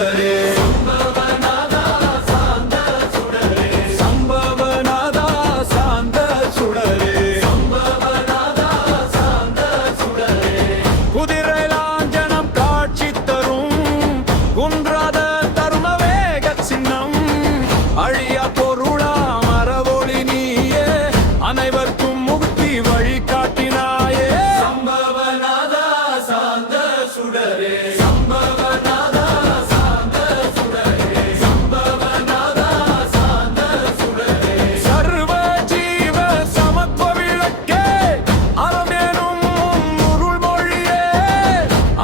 சுடரே சம்பவநாதா சாந்த சுடரே சம்பவநாதா சாந்த சுடரே சம்பவநாதா சாந்த சுடரே குதிரை லாஞ்சனம் காட்சி தரும் குன்றாத தருண வேக சின்னம் அழியா பொருளா மரவொளி நீயே அனைவருக்கும் முக்தி வழி காட்டினாயே சம்பவநாதா சாந்த சுடரே சம்பவநாதா சாந்த சுடரே சம்பவநாதா சாந்த சுடரே சர்வ ஜீவ சமத்துவ விளக்கே அறமேனும் முருள் மொழியே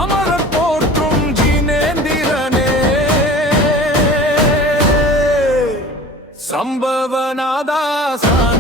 அமரர் போற்றும் ஜீனேந்திரனே சம்பவநாதா சாந்த